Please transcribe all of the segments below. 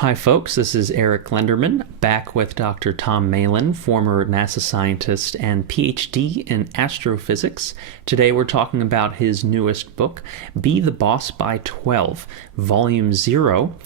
Hi, folks. This is Eric Lenderman, back with Dr. Tom Meylan, former NASA scientist and PhD in astrophysics. Today we're talking about his newest book, Be the Boss by 12, Volume 0,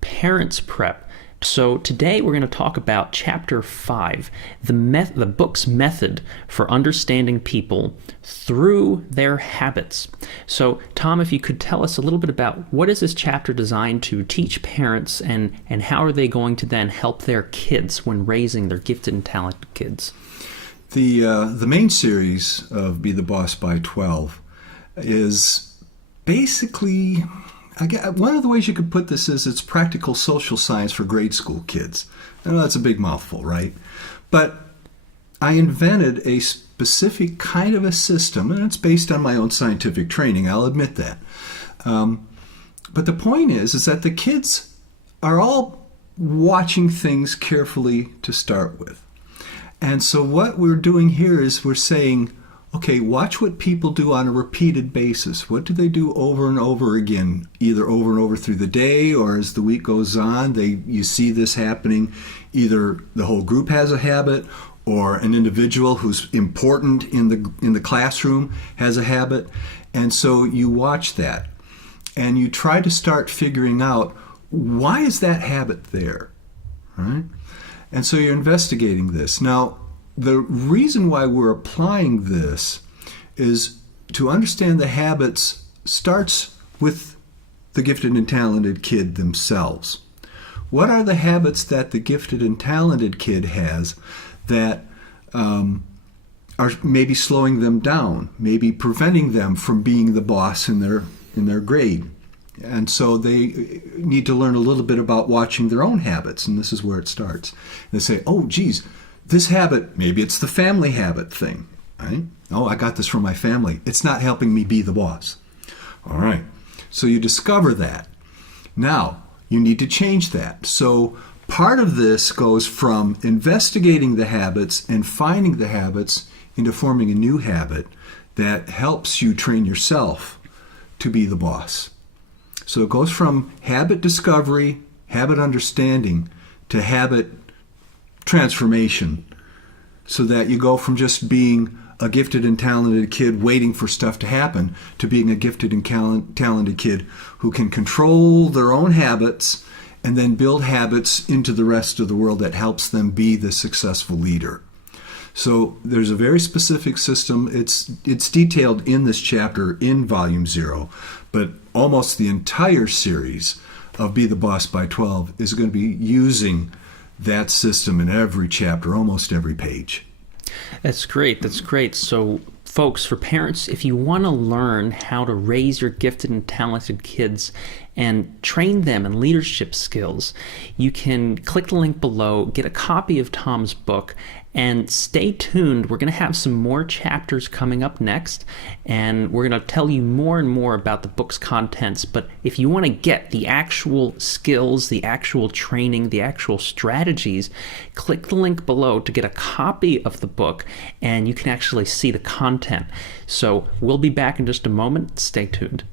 Parents Prep. So today we're going to talk about Chapter 5, the book's method for understanding people through their habits. So Tom, if you could tell us a little bit about what is this chapter designed to teach parents, and how are they going to then help their kids when raising their gifted and talented kids? The main series of Be the Boss by 12 is basically, one of the ways you could put this is it's practical social science for grade school kids. I know that's a big mouthful, right? But I invented a specific kind of a system, and it's based on my own scientific training, I'll admit that. But the point is that the kids are all watching things carefully to start with. And so what we're doing here is we're saying, okay, watch what people do on a repeated basis. What do they do over and over again, either over and over through the day, or as the week goes on, you see this happening. Either the whole group has a habit, or an individual who's important in the classroom has a habit. And so you watch that, and you try to start figuring out, why is that habit there, right? And so you're investigating this. Now, the reason why we're applying this is to understand the habits starts with the gifted and talented kid themselves. What are the habits that the gifted and talented kid has that are maybe slowing them down, maybe preventing them from being the boss in their grade? And so they need to learn a little bit about watching their own habits, and this is where it starts. They say, oh, geez, this habit, maybe it's the family habit thing, right? Oh, I got this from my family. It's not helping me be the boss. All right. So you discover that. Now, you need to change that. So part of this goes from investigating the habits and finding the habits into forming a new habit that helps you train yourself to be the boss. So it goes from habit discovery, habit understanding, to habit transformation, so that you go from just being a gifted and talented kid waiting for stuff to happen to being a gifted and talented kid who can control their own habits and then build habits into the rest of the world that helps them be the successful leader. So there's a very specific system. It's detailed in this chapter in Volume 0, but almost the entire series of Be the Boss by 12 is going to be using that system in every chapter, almost every page. That's great. That's great. So, folks, for parents, if you want to learn how to raise your gifted and talented kids and train them in leadership skills, you can click the link below, get a copy of Tom's book, and stay tuned. We're going to have some more chapters coming up next, and we're going to tell you more and more about the book's contents. But if you want to get the actual skills, the actual training, the actual strategies, click the link below to get a copy of the book, and you can actually see the content. So we'll be back in just a moment. Stay tuned.